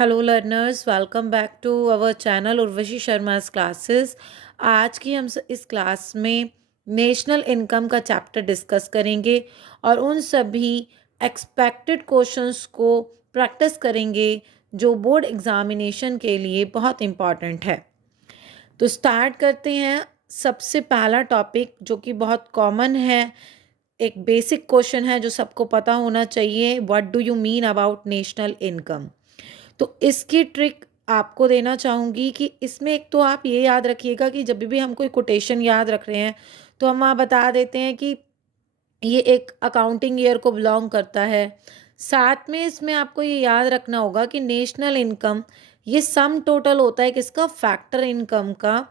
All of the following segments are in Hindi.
Hello learners, welcome back to our channel Urvashi Sharma's classes. आज की हम इस क्लास में नेशनल इनकम का चैप्टर डिस्कस करेंगे और उन सभी एक्सपेक्टेड क्वेश्चंस को प्रैक्टिस करेंगे जो बोर्ड एग्जामिनेशन के लिए बहुत इम्पॉर्टेंट है। तो स्टार्ट करते हैं। सबसे पहला टॉपिक जो कि बहुत कॉमन है, एक बेसिक क्वेश्चन है जो सबको पता होना चाहिए। What do you mean about national income? तो इसकी ट्रिक आपको देना चाहूँगी कि इसमें एक तो आप ये याद रखिएगा कि जब भी हम कोई कोटेशन याद रख रहे हैं तो हम वहाँ बता देते हैं कि ये एक अकाउंटिंग ईयर को बिलोंग करता है। साथ में इसमें आपको ये याद रखना होगा कि नेशनल इनकम ये सम टोटल होता है किसका? फैक्टर इनकम का,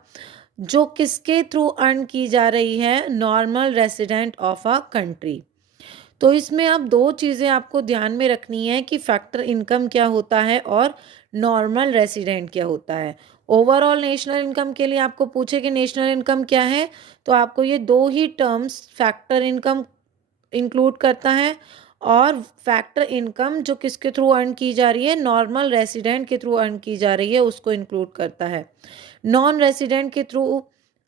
जो किसके थ्रू अर्न की जा रही है? Normal resident of a country. तो इसमें अब दो चीज़ें आपको ध्यान में रखनी है कि फैक्टर इनकम क्या होता है और नॉर्मल रेसिडेंट क्या होता है। ओवरऑल नेशनल इनकम के लिए आपको पूछे कि नेशनल इनकम क्या है, तो आपको ये दो ही टर्म्स फैक्टर इनकम इंक्लूड करता है और फैक्टर इनकम जो किसके थ्रू अर्न की जा रही है? नॉर्मल रेसिडेंट के थ्रू अर्न की जा रही है, उसको इंक्लूड करता है। नॉन रेसिडेंट के थ्रू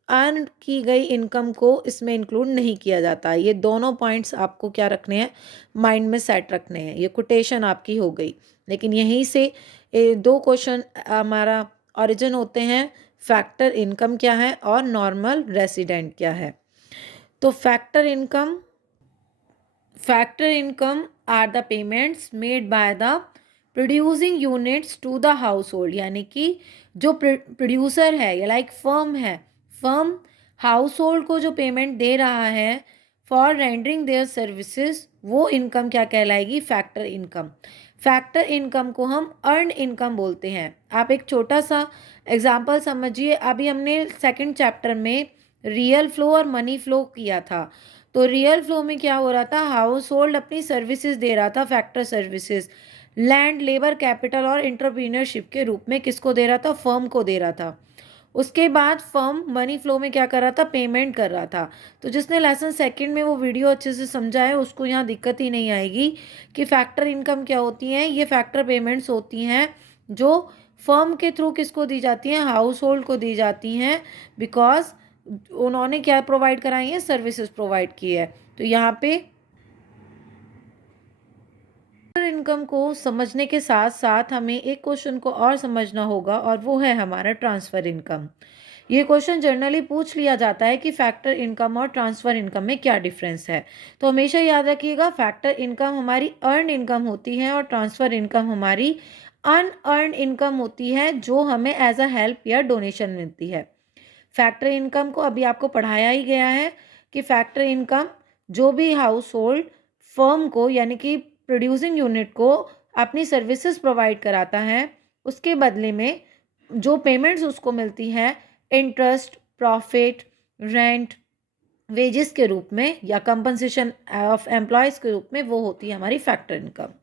अर्न की गई इनकम को इसमें इंक्लूड नहीं किया जाता। ये दोनों पॉइंट्स आपको क्या रखने हैं? माइंड में सेट रखने हैं। ये कोटेशन आपकी हो गई, लेकिन यहीं से दो क्वेश्चन हमारा ओरिजिन होते हैं। फैक्टर इनकम क्या है और नॉर्मल रेसिडेंट क्या है? तो factor income are the payments made by the producing units to the household, यानी कि जो प्रोड्यूसर है या लाइक फर्म है, फर्म हाउस होल्ड को जो पेमेंट दे रहा है फॉर रेंडरिंग देयर सर्विसेज, वो इनकम क्या कहलाएगी? Factor income. फैक्टर इनकम को हम अर्न इनकम बोलते हैं। आप एक छोटा सा एग्जांपल समझिए। अभी हमने सेकंड चैप्टर में रियल फ्लो और मनी फ्लो किया था। तो रियल फ्लो में क्या हो रहा था? हाउस होल्ड अपनी सर्विसेज दे रहा था, factor services, land, labour, capital और एंटरप्रीनियरशिप के रूप में किसको दे रहा था? फर्म को दे रहा था। उसके बाद फर्म मनी फ्लो में क्या कर रहा था? पेमेंट कर रहा था। तो जिसने लेसन सेकंड में वो वीडियो अच्छे से समझा है उसको यहाँ दिक्कत ही नहीं आएगी कि फैक्टर इनकम क्या होती है। ये फैक्टर पेमेंट्स होती हैं जो फर्म के थ्रू किसको दी जाती हैं? हाउस होल्ड को दी जाती हैं, बिकॉज उन्होंने क्या प्रोवाइड कराई है? सर्विसेज प्रोवाइड की है। तो यहाँ पे इनकम को समझने के साथ साथ हमें एक क्वेश्चन को और समझना होगा और वो है हमारा ट्रांसफ़र इनकम। ये क्वेश्चन जनरली पूछ लिया जाता है कि फैक्टर इनकम और ट्रांसफ़र इनकम में क्या डिफरेंस है। तो हमेशा याद रखिएगा, फैक्टर इनकम हमारी अर्न इनकम होती है और ट्रांसफ़र इनकम हमारी अनअर्न इनकम होती है, जो हमें एज अ हेल्प या डोनेशन मिलती है। फैक्टर इनकम को अभी आपको पढ़ाया ही गया है कि फैक्टर इनकम जो भी हाउस होल्ड फर्म को यानी कि प्रोड्यूसिंग यूनिट को अपनी सर्विसेज प्रोवाइड कराता है, उसके बदले में जो पेमेंट्स उसको मिलती है, इंटरेस्ट, प्रॉफिट, रेंट, वेजेस के रूप में या कंपनसेशन ऑफ एम्प्लॉयज़ के रूप में, वो होती है हमारी फैक्टर इनकम।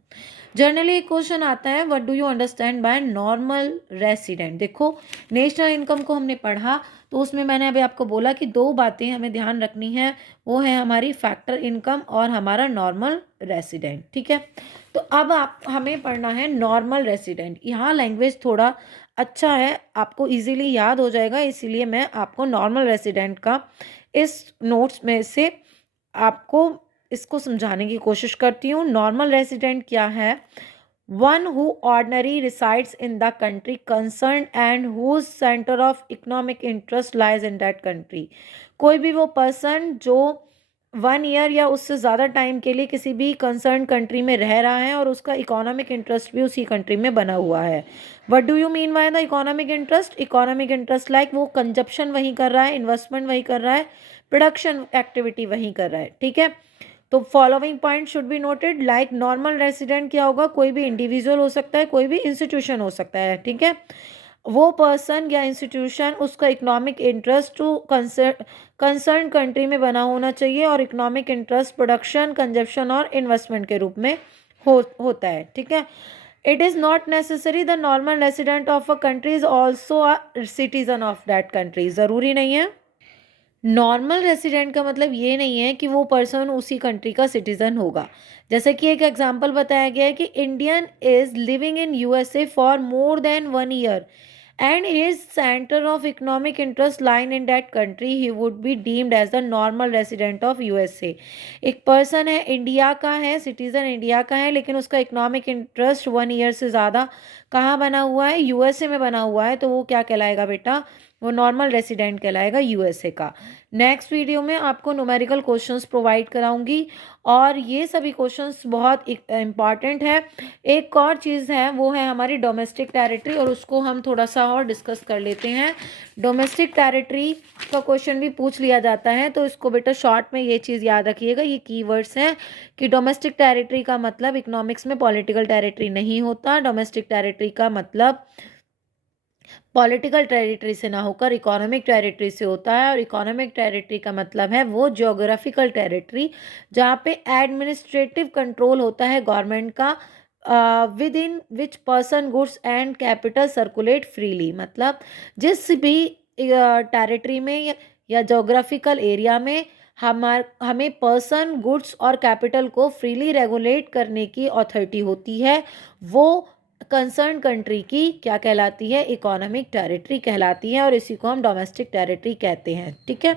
जनरली एक क्वेश्चन आता है, what do you understand by normal resident? देखो, नेशनल इनकम को हमने पढ़ा तो उसमें मैंने अभी आपको बोला कि दो बातें हमें ध्यान रखनी है, वो है हमारी फैक्टर इनकम और हमारा नॉर्मल रेसिडेंट। ठीक है, तो अब आप हमें पढ़ना है नॉर्मल रेसिडेंट। यहाँ लैंग्वेज थोड़ा अच्छा है, आपको इजीली याद हो जाएगा, इसीलिए मैं आपको नॉर्मल रेसिडेंट का इस नोट्स में से आपको इसको समझाने की कोशिश करती हूँ। नॉर्मल रेसिडेंट क्या है? One who ordinary resides in the country concerned and whose centre of economic interest lies in that country. कोई भी वो पर्सन जो 1 ईयर या उससे ज़्यादा टाइम के लिए किसी भी कंसर्न कंट्री में रह रहा है और उसका इकोनॉमिक इंटरेस्ट भी उसी कंट्री में बना हुआ है। What do you mean by the economic interest? Economic interest like वो कंजप्शन वहीं कर रहा है, इन्वेस्टमेंट वहीं कर रहा है, प्रोडक्शन एक्टिविटी वहीं कर रहा है। ठीक है, तो following point should be noted. Like normal resident क्या होगा? कोई भी इंडिविजुअल हो सकता है, कोई भी इंस्टीट्यूशन हो सकता है। ठीक है, वो पर्सन या इंस्टीट्यूशन उसका economic interest to concern country में बना होना चाहिए और इकोनॉमिक इंटरेस्ट प्रोडक्शन, कंजप्शन और इन्वेस्टमेंट के रूप में होता है। ठीक है, it is not necessary the normal resident of a country is also a citizen of that country. ज़रूरी नहीं है नॉर्मल रेसिडेंट का मतलब ये नहीं है कि वो पर्सन उसी कंट्री का सिटीजन होगा। जैसे कि एक एग्जांपल बताया गया है कि Indian is living in USA for more than 1 year and his center of economic interest line in that country, he would be deemed as the normal resident of USA। एक पर्सन है, इंडिया का है, सिटीजन इंडिया का है, लेकिन उसका इकोनॉमिक इंटरेस्ट 1 ईयर से ज़्यादा कहाँ बना हुआ है, यूएसए में बना हुआ है, तो वो क्या कहलाएगा बेटा, वो नॉर्मल रेसिडेंट कहलाएगा यूएसए का। नेक्स्ट वीडियो में आपको न्यूमेरिकल क्वेश्चंस प्रोवाइड कराऊंगी और ये सभी क्वेश्चंस बहुत इम्पॉर्टेंट है। एक और चीज़ है, वो है हमारी डोमेस्टिक टेरिटरी, और उसको हम थोड़ा सा और डिस्कस कर लेते हैं। डोमेस्टिक टेरिटरी का क्वेश्चन भी पूछ लिया जाता है, तो इसको बेटा शॉर्ट में ये चीज़ याद रखिएगा, ये कीवर्ड्स हैं कि डोमेस्टिक टेरिटरी का मतलब इकोनॉमिक्स में पॉलिटिकल टेरिटरी नहीं होता। डोमेस्टिक टेरिटरी का मतलब पॉलिटिकल टेरिटरी से ना होकर इकोनॉमिक टेरिटरी से होता है, और इकोनॉमिक टेरिटरी का मतलब है वो ज्योग्राफिकल टेरिटरी जहाँ पे एडमिनिस्ट्रेटिव कंट्रोल होता है गवर्नमेंट का, with in which person goods and capital circulate freely. मतलब जिस भी टेरिटरी में या ज्योग्राफिकल एरिया में हमें पर्सन गुड्स और कैपिटल को फ्रीली रेगुलेट करने की अथॉरिटी होती है, वो कंसर्न कंट्री की क्या कहलाती है, इकोनॉमिक टेरिटरी कहलाती है, और इसी को हम डोमेस्टिक टेरिटरी कहते हैं। ठीक है।